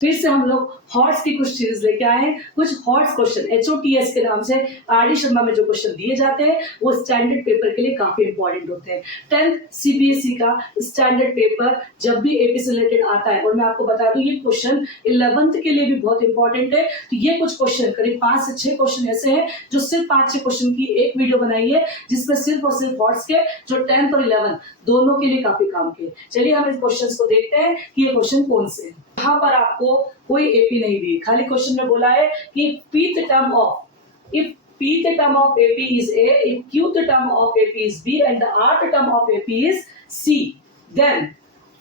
फिर से हम लोग हॉट्स की कुछ चीज लेके आए हैं, कुछ हॉट्स क्वेश्चन HOTS के नाम से RD शर्मा में जो क्वेश्चन दिए जाते हैं वो स्टैंडर्ड पेपर के लिए काफी इंपॉर्टेंट होते हैं। 10th CBSE का स्टैंडर्ड पेपर जब भी AP से रिलेटेड आता है, और मैं आपको बता दूं ये क्वेश्चन 11th के लिए भी बहुत इंपॉर्टेंट है। तो ये कुछ क्वेश्चन करीब 5 से 6 क्वेश्चन ऐसे हैं जो सिर्फ 5-6 क्वेश्चन की एक वीडियो बनाई है, जिसमें सिर्फ और सिर्फ हॉट्स के जो 10th और 11th दोनों के लिए काफी काम के। चलिए हम इस क्वेश्चन को देखते हैं कि ये क्वेश्चन कौन से हैं। यहाँ पर आपको कोई AP नहीं दी, खाली क्वेश्चन में बोला है कि pth term of if pth term of AP is A, if qth term of AP is B and the rth term of AP is C, then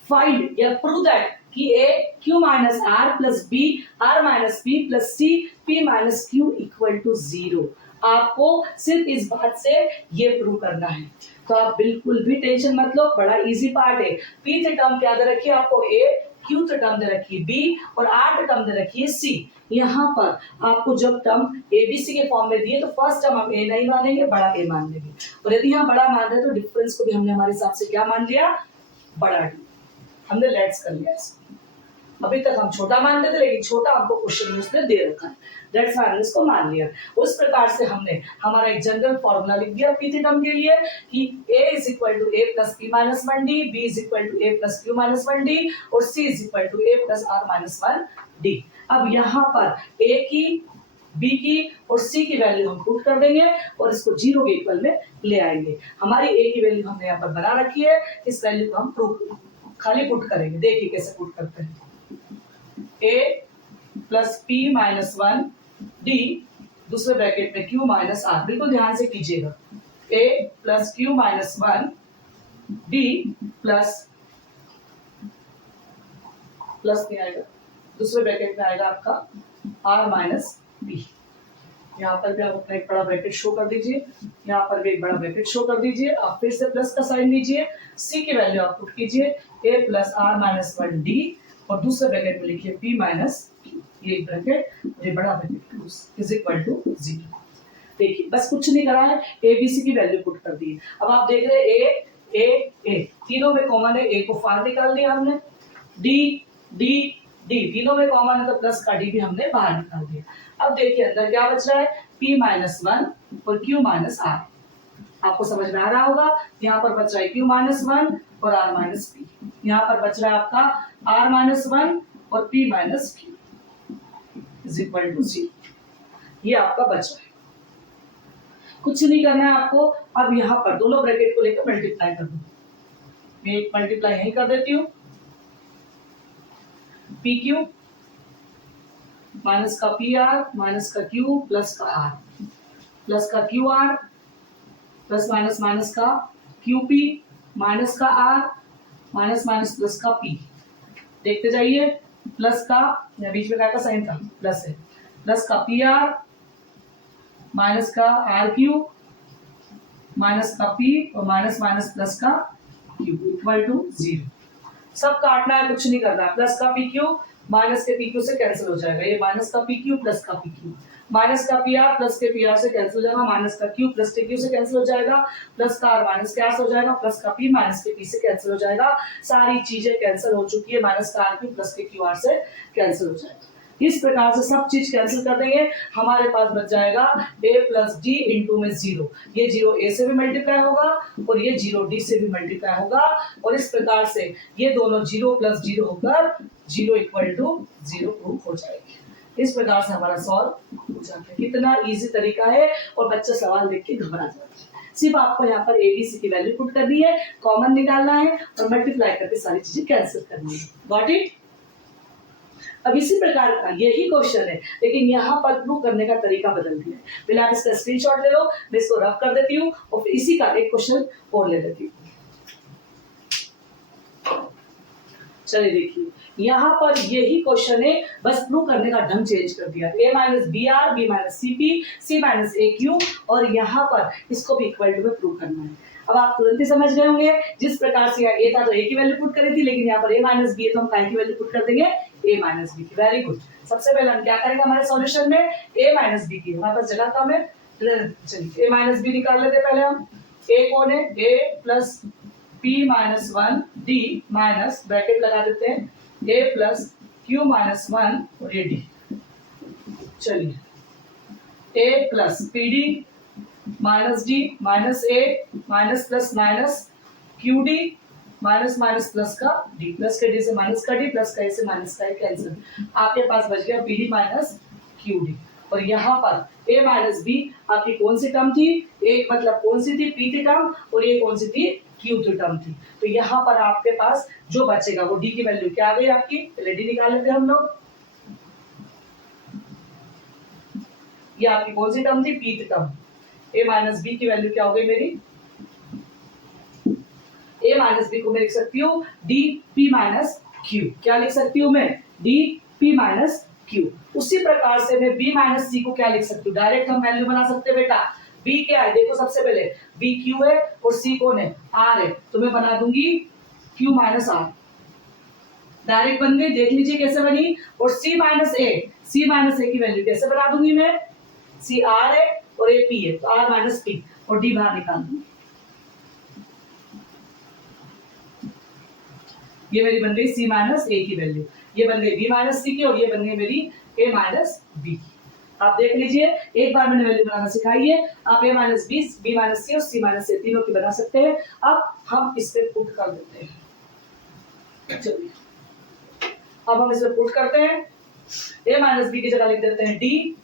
find या prove that कि A Q minus R plus B R minus P plus C P minus Q equal to 0। आपको सिर्फ इस बात से ये prove करना है। तो आप बिल्कुल भी टेंशन मत लो, बड़ा इजी पार्ट है। pth टर्म क्या दे रखी है आपको A, qth टर्म दे रखी है B और rth टर्म दे रखी है C। यहाँ पर आपको जब टर्म ABC के फॉर्म में दिए तो फर्स्ट टर्म हम A नहीं मानेंगे, बड़ा A मान लेंगे, और यदि यहाँ बड़ा मान रहे तो डिफरेंस को भी हमने हमारे हिसाब से क्या मान लिया, बड़ा D। हमने लेट्स कर लिया इसको। अभी तक हम छोटा मानते थे, लेकिन छोटा हमको क्वेश्चन में उसने दे रखा है, दैट्स व्हाई हमने इसको मान लिया। उस प्रकार से हमने हमारा एक जनरल फॉर्मूला लिख दिया pth टर्म के लिए कि A is equal to A plus P minus 1D, B is equal to A plus Q minus 1D और C is equal to A plus R minus 1D। अब यहाँ पर A की, B की और C की वैल्यू हम put कर देंगे और इसको 0 के इक्वल में ले आएंगे। हमारी A की वैल्यू हमने यहाँ पर बना रखी है, इस वैल्यू को हम खाली पुट करेंगे। देखिए कैसे पुट करते हैं। A plus P minus 1D दूसरे ब्रैकेट में Q माइनस R, बिल्कुल ध्यान से कीजिएगा। A plus Q minus 1D plus नहीं आएगा, दूसरे ब्रैकेट में आएगा आपका R माइनस P। यहाँ पर भी आप अपना एक बड़ा ब्रैकेट शो कर दीजिए, यहाँ पर भी एक बड़ा ब्रैकेट शो कर दीजिए। आप फिर से प्लस का साइन लीजिए, C की वैल्यू आप पुट कीजिए A plus R minus 1D और दूसरे ब्रैकेट में लिखिए P माइनस, ये एक ब्रैकेट, ये बड़ा ब्रैकेट इज इक्वल टू 0। देखिए बस कुछ नहीं करा है, ABC की वैल्यू पुट कर दी। अब आप देख रहे हैं A तीनों में कॉमन है, A को बाहर निकाल दिया हमने, D तीनों में कॉमन है तो प्लस का D भी हमने बाहर निकाल दिया। अब देखिए अंदर क्या बच रहा है, P माइनस 1 और Q माइनस R। आपको समझ में आ रहा होगा, यहाँ पर बच रहा है Q माइनस 1 और R माइनस P, यहाँ पर बच रहा है आपका R माइनस 1 और P minus Q is equal to 0। ये आपका बच रहा है, कुछ नहीं करना है आपको। अब यहाँ पर दोनों ब्रैकेट को लेकर मल्टीप्लाई कर दो। मैं एक मल्टीप्लाई यहीं कर देती हूँ, PQ माइनस का PR माइनस का Q प्लस का R प्लस का QR प्लस माइनस माइनस का QP माइनस का R माइनस माइनस प्लस का P। देखते जाइए, प्लस का या बीच में का साइन था, प्लस है, प्लस का PR माइनस का RQ माइनस का P और माइनस माइनस प्लस का Q इक्वल टू 0। सब काटना है, कुछ नहीं करना है। प्लस का PQ माइनस के PQ से कैंसिल हो जाएगा, ये माइनस का PQ प्लस का PQ, माइनस का PR प्लस के PR से कैंसिल हो जाएगा, माइनस का Q प्लस के Q से कैंसिल हो जाएगा, प्लस का R माइनस के R से हो जाएगा, प्लस का P माइनस के P से कैंसिल हो जाएगा। सारी चीजें कैंसिल हो चुकी है, माइनस का RQ प्लस के QR से कैंसिल हो जाएगा। इस प्रकार से सब चीज कैंसिल कर देंगे, हमारे पास बच जाएगा A प्लस D इंटू में 0। ये 0 A से भी मल्टीप्लाई होगा और ये 0 D से भी मल्टीप्लाई होगा, और इस प्रकार से ये दोनों 0 प्लस 0 होकर 0 इक्वल टू 0 प्रूफ हो जाएगी। इस प्रकार से हमारा सॉल्व हो जाता है। कितना इजी तरीका है, और बच्चा सवाल देख के घबरा जाता है। सिर्फ आपको यहाँ पर ABC की वैल्यू पुट करनी है, कॉमन निकालना है और मल्टीप्लाई करके सारी चीजें कैंसिल करनी है। Got it? अब इसी प्रकार का यही क्वेश्चन है, लेकिन यहाँ पर प्रूव करने का तरीका बदल दिया है। पहले आप इसका स्क्रीनशॉट ले लो, मैं इसको रफ कर देती हूँ और फिर इसी का एक क्वेश्चन और ले लेती हूँ। चलिए देखिए, यहाँ पर यही क्वेश्चन है, बस प्रूव करने का ढंग चेंज कर दिया। A minus BR, B minus CP, C minus AQ, और यहाँ पर इसको भी इक्वल टू में प्रूव करना है। अब आप तुरंत ही समझ गए होंगे, जिस प्रकार से यहाँ A था तो A की वैल्यू पुट करी थी, लेकिन यहाँ पर A माइनस B है तो हम काय की वैल्यू पुट कर देंगे A माइनस B की। Very good. सबसे पहले हम क्या करेंगे, हमारे सॉल्यूशन में A माइनस B की, हमारे पास जगह कम है, चलिए A माइनस B निकाल लेते पहले हम। A कौन है, A plus P minus 1D minus bracket लगा देते हैं A प्लस Q माइनस 1 और ये D। चलिए A plus P D minus D minus A minus plus minus Q D minus minus plus का डी, प्लस के डी से minus का डी, प्लस का ए से माइनस का ए कैंसिल। आपके पास बच गया P D minus Q D. और यहाँ पर ए माइनस बी आपकी कौन सी टर्म थी, एक मतलब कौन सी थी, पी की टर्म, और ये कौन सी थी, क्यू की टर्म थी। तो यहाँ पर आपके पास जो बचेगा वो डी की वैल्यू क्या आ गई आपकी, पहले डी निकाल लेते हैं हम लोग। ये आपकी कौन सी टर्म थी, पी की टर्म। ए माइनस बी की वैल्यू क्या हो गई मेरी, ए माइनस बी को मैं लिख सकती हूँ डी पी माइनस क्यू। क्या लिख सकती हूँ मैं, डी पी माइनस क्यू। उसी प्रकार से मैं बी माइनस सी को क्या लिख सकती हूँ, डायरेक्ट हम वैल्यू बना सकते हैं बेटा। बी क्या है देखो, सबसे पहले बी क्यू है और सी कौन है, आर है, तो मैं बना दूंगी क्यू माइनस आर। डायरेक्ट बन गई, देख लीजिए कैसे बनी। और सी माइनस ए, सी माइनस ए की वैल्यू कैसे बना दूंगी मैं, सी आर है और ए पी है, तो आर माइनस पी और डी बाहर निकाल दूंगी। ये मेरी बन गई सी माइनस ए की वैल्यू, ये बन गई बी माइनस सी की, और ये बन गई मेरी ए माइनस बी की। आप देख लीजिए, एक बार मैंने वैल्यू बनाना सिखाई है, आप ए माइनस बी माइनस सी और सी माइनस ए तीनों की बना सकते हैं। अब हम इस पे पुट कर देते हैं। चलिए अब हम इसमें पुट करते हैं। ए माइनस बी की जगह लिख देते हैं डी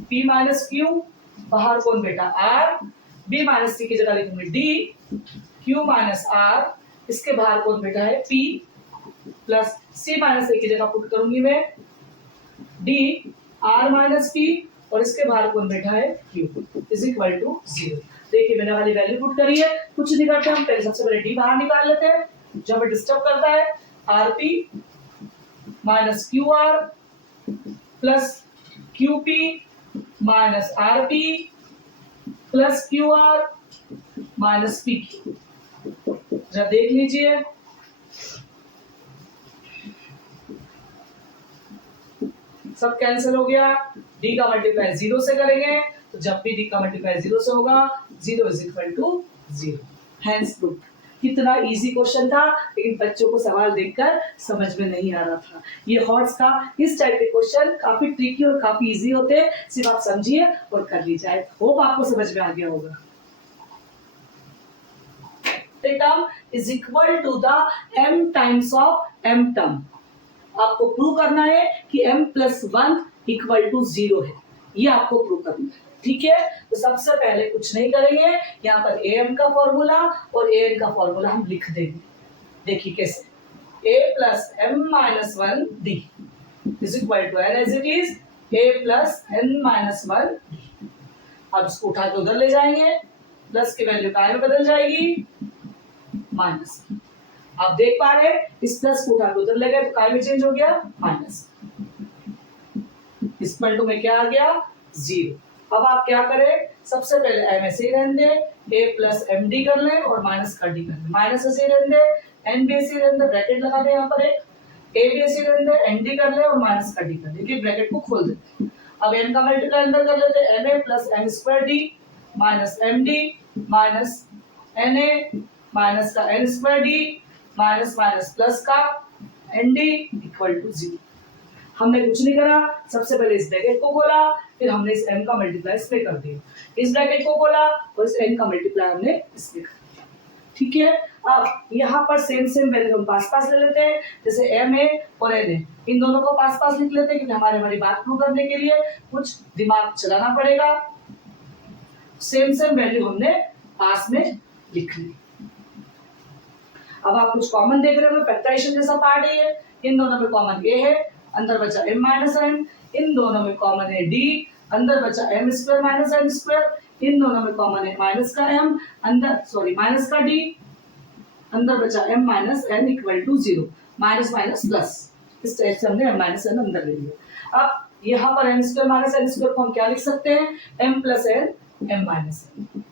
पी माइनस क्यू, बाहर कौन बेटा आर, बी माइनस सी की जगह लिखूंगी डी क्यू माइनस आर, इसके बाहर कौन बेटा है पी, प्लस सी माइनस ए की जगह पुट करूंगी मैं डी आर माइनस पी, और इसके बाहर कौन बैठा है क्यू इज इक्वल टू 0। देखिए मैंने वाली वैल्यू पुट करी है, कुछ नहीं करते हम, पहले सबसे पहले डी बाहर निकाल लेते हैं, जब हमें डिस्टर्ब करता है R P minus Q R plus Q P minus R P plus Q R minus P Q. जरा देख लीजिए, सब कैंसिल हो गया। डी का मल्टीप्लाई 0 से करेंगे, तो जब भी डी का मल्टीप्लाई 0 से होगा 0 is equal to 0। Hence proof. कितना इजी क्वेश्चन था, लेकिन बच्चों को सवाल देखकर समझ में नहीं आ रहा था। ये हॉट्स का इस टाइप के क्वेश्चन काफी ट्रिकी और काफी इजी होते हैं, सिर्फ आप समझिए और कर लीजिए। होप आपको समझ में आ गया होगा। Term is equal to the m times of m term. आपको प्रूव करना है कि m प्लस 1 इक्वल टू 0 है, ये आपको प्रूव करना है। ठीक है, तो सबसे पहले कुछ नहीं करेंगे, यहाँ पर am का फॉर्मूला और an का फॉर्मूला हम लिख देंगे। देखिए कैसे, a plus m minus 1 d is equal to n as it is a plus n minus 1 d। अब इसको उठा के उधर ले जाएंगे, प्लस की वैल्यू काय में बदल जाएगी माइनस। आप देख पा रहे हैं, इस प्लस को उठा के उधर ले गए तो काय में चेंज हो गया माइनस, इस पलटू में क्या आ गया 0। अब आप क्या करें, सबसे पहले m ऐसे ही रहने दे, a प्लस एम डी कर लें और माइनस का डी कर लें, माइनस ऐसे ही रहने दे, n भी ऐसे ही रहने दे, ब्रैकेट लगा दे यहाँ पर एक, a भी ऐसे ही रहने दे, n डी कर ले और माइनस का डी कर ले, ब्रैकेट को खोल देते। अब n का मल्टीप्लाई अंदर कर लेते हैं, na plus m square D minus M D minus na minus का n square D minus minus plus का एन डी इक्वल टू 0। हमने कुछ नहीं करा, सबसे पहले इस ब्रैकेट को खोला, फिर हमने इस m का मल्टीप्लाई इसमें कर दिया, इस ब्रैकेट को खोला और इस n का मल्टीप्लाई हमने इसमें कर दिया। ठीक है, अब यहाँ पर सेम वैल्यू हम पास पास ले लेते हैं, जैसे m है और n है, इन दोनों को पास पास लिख लेते हैं, क्योंकि हमारी बात प्रूव करने के लिए कुछ दिमाग चलाना पड़ेगा। सेम वैल्यू हमने पास में लिख ली। अब आप कुछ कॉमन देख रहे हो, फैक्टराइजेशन जैसा पार्ट है, इन दोनों में कॉमन a है, अंदर बचा m माइनस n, इन दोनों में कॉमन है d, अंदर बचा m square minus n square, इन दोनों में कॉमन है माइनस का m, माइनस का d, अंदर बचा m minus n equal to 0, minus minus plus, इस टाइप से हमने m माइनस n अंदर ले लिया। अब यहाँ पर m square minus n square को हम क्या लिख सकते हैं, m plus n m minus n,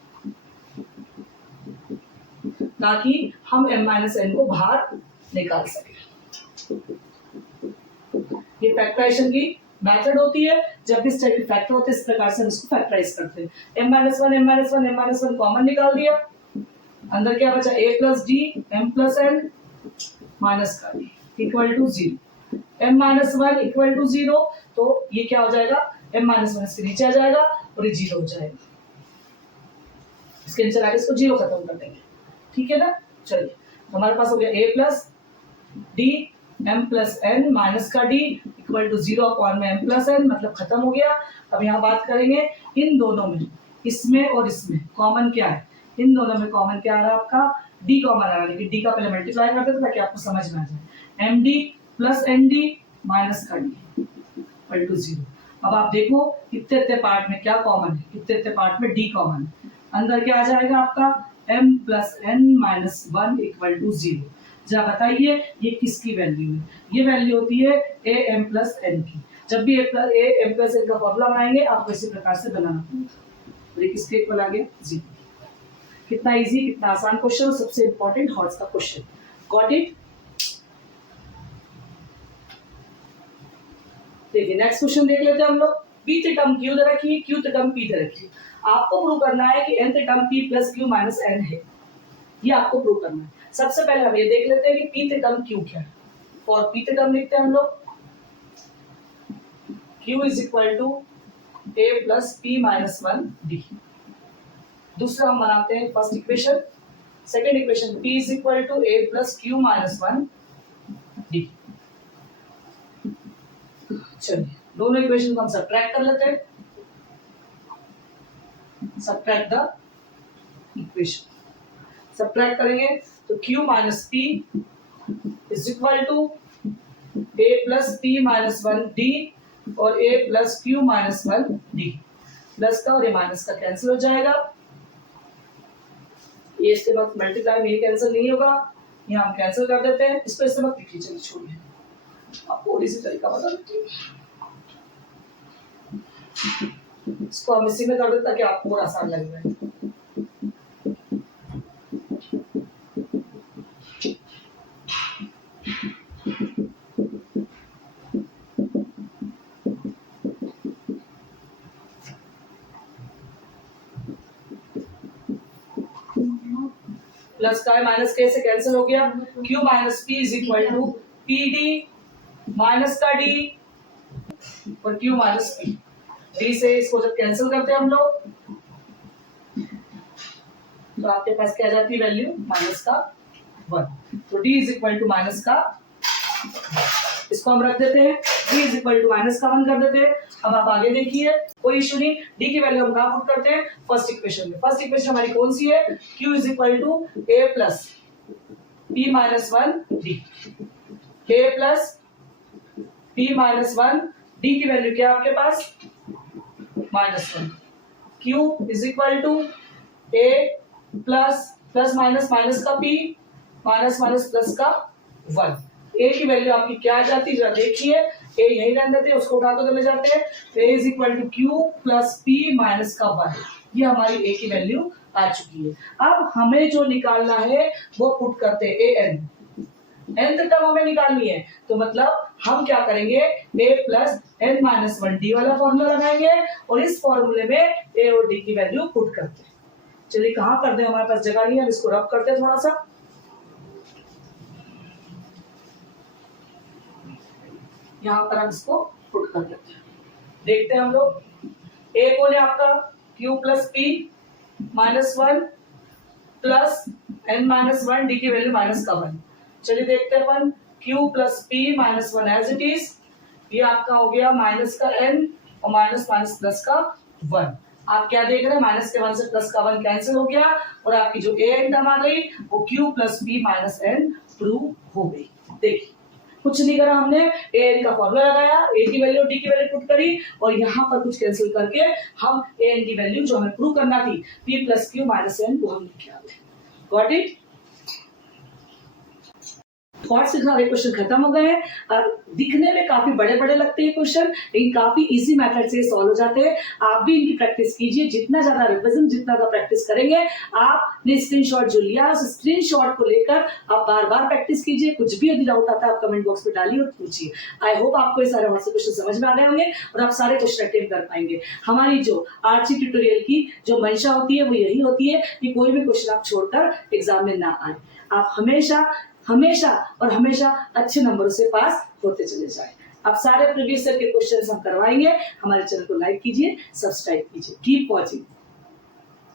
ताकि हम m माइनस n को बाहर निकाल सके। ये फैक्टराइजेशन की मेथड होती है, जब भी इस टाइप के फैक्टर होते हैं इस प्रकार से हम इसको फैक्टराइज करते हैं। m minus 1 m minus 1 m minus 1 common निकाल दिया, अंदर क्या बचा a plus D m plus n minus का d equal to 0, m minus one equal to 0, तो ये क्या हो जाएगा, m माइनस वन इसके नीचे आ जाएगा और ये 0 हो जाएगा। इसके नीचे लाके इसको 0 खत्म कर देंगे, ठीक है ना। चलिए तो हमारे पास हो गया a plus D m plus n minus का d इक्वल टू 0 अपॉन में m प्लस n, मतलब खत्म हो गया। अब यहाँ बात करेंगे इन दोनों में, इसमें और इसमें कॉमन क्या है, इन दोनों में कॉमन क्या आ रहा है आपका, d कॉमन आ रहा है, लेकिन d का पहले मल्टीप्लाई कर देते ताकि आपको समझ में आ जाए। md प्लस nd माइनस का d इक्वल टू 0। अब आप देखो इतने इतने पार्ट में क्या कॉमन है, इतने इतने पार्ट में d कॉमन है, अंदर क्या आ जाएगा आपका m plus n minus one equal to 0। जरा बताइए ये किसकी वैल्यू है, ये वैल्यू होती है a m प्लस n की। जब भी a m प्लस n का फॉर्मूला बनाएंगे आपको इसी प्रकार से बनाना पड़ेगा। ये किसके इक्वल आ गया, 0। कितना इजी, कितना आसान क्वेश्चन, सबसे इंपॉर्टेंट हॉर्स का क्वेश्चन। Got it. देखिए नेक्स्ट क्वेश्चन देख लेते हैं हम लोग। p टर्म q दे रखी है, q टर्म p दे रखी है। आपको प्रूव करना है कि nth term p plus q minus n है, ये आपको प्रूव करना है। सबसे पहले हम ये देख लेते हैं कि p टर्म q क्या है। फॉर p टर्म लिखते हैं हम लोग q is equal to a plus p minus one D. दूसरा हम बनाते हैं first equation, second equation p is equal to a plus q minus one D. चलिए दोनों इक्वेशन को हम सब्ट्रैक्ट कर लेते हैं। सब्ट्रैक्ट द इक्वेशन, सब्ट्रैक्ट करेंगे तो q minus p is equal to a plus p minus one D और a plus q minus one D. Plus का और ये माइनस का कैंसिल हो जाएगा, ये इसके बाद मल्टीप्लाई में ये कैंसिल नहीं होगा, यहाँ हम कैंसिल कर देते हैं। इसको इससे मत लिखिए, चलिए छोड़िए, आपको और इसी तरीका बता देती हूँ। इसको हम इसी में कर देते ताकि आपको और आसान लग रहा है। प्लस का माइनस के से कैंसिल हो गया, q minus p is equal to P D minus का d और q माइनस p। d से इसको जब कैंसिल करते हैं हम लोग तो आपके पास क्या जाती है वैल्यू, माइनस का 1। तो d is equal to minus का, इसको हम रख देते हैं, d is equal to minus का 1 कर देते हैं। अब आप आगे देखिए, कोई इशू नहीं, d की वैल्यू हम कहाँ पुट करते हैं, फर्स्ट इक्वेशन में। फर्स्ट इक्वेशन हमारी कौन सी है, q is equal to a plus p minus one d. a plus p minus one, d की वैल्यू क्या है आपके पास, minus one. q is equal to a plus plus minus minus का p माइनस माइनस प्लस का 1। a की value आपकी क्या आ जाती है, जरा देखिए, a यही रहने देते हैं, उसको उठा कर चले जाते हैं। a is equal to q plus p minus का 1, ये हमारी a की वैल्यू आ चुकी है। अब हमें जो निकालना है वो पुट करते हैं an, nth टर्म हमें निकालनी है, तो मतलब हम क्या करेंगे, a plus n minus one D वाला फॉर्मूला लगाएंगे और इस फॉर्मूले में a और d की वैल्यू पुट करते हैं। चलिए कहाँ कर दे, हमारे पास जगह नहीं है, हम इसको रब करते हैं थोड़ा सा। यहाँ पर हम इसको पुट कर देते हैं, देखते हैं हम लोग। a कौन है आपका, q plus p minus one plus n minus one, D की वैल्यू माइनस का 1। चलिए देखते हैं अपन, q plus p minus one as it is, ये आपका हो गया माइनस का n और माइनस माइनस प्लस का 1। आप क्या देख रहे हैं, माइनस के 1 से प्लस का 1 कैंसिल हो गया और आपकी जो a n टर्म आ गई वो q plus p minus n prove हो गई। देखिए कुछ नहीं करा हमने, a n का फॉर्मूला लगाया, a की वैल्यू d की वैल्यू पुट करी और यहाँ पर कुछ कैंसिल करके हम a n की वैल्यू जो हमें प्रूव करना थी p plus Q minus n वो हम लिख आते। Got it. थॉट्स के सारे क्वेश्चन खत्म हो गए हैं। दिखने में काफी बड़े बड़े लगते हैं क्वेश्चन, लेकिन काफी इजी मेथड से सॉल्व हो जाते हैं। आप भी इनकी प्रैक्टिस कीजिए, जितना ज्यादा रिविजन, जितना ज्यादा प्रैक्टिस करेंगे, आपने स्क्रीनशॉट जो लिया उस स्क्रीनशॉट को लेकर आप बार बार प्रैक्टिस कीजिए। कुछ भी यदि डाउट आता है आप कमेंट बॉक्स में डालिए और पूछिए। आई होप आपको ये सारे व्हाट्सएप क्वेश्चन समझ में आ गए होंगे और आप सारे क्वेश्चन अटेम्प्ट कर पाएंगे। हमारी जो आरसी ट्यूटोरियल की जो मंशा होती है वो यही होती है कि कोई भी क्वेश्चन आप छोड़कर एग्जाम में ना आए। आप हमेशा हमेशा और हमेशा अच्छे नंबरों से पास होते चले जाएं। अब सारे प्रीवियस ईयर के क्वेश्चंस हम करवाएंगे। हमारे चैनल को लाइक कीजिए, सब्सक्राइब कीजिए। Keep watching.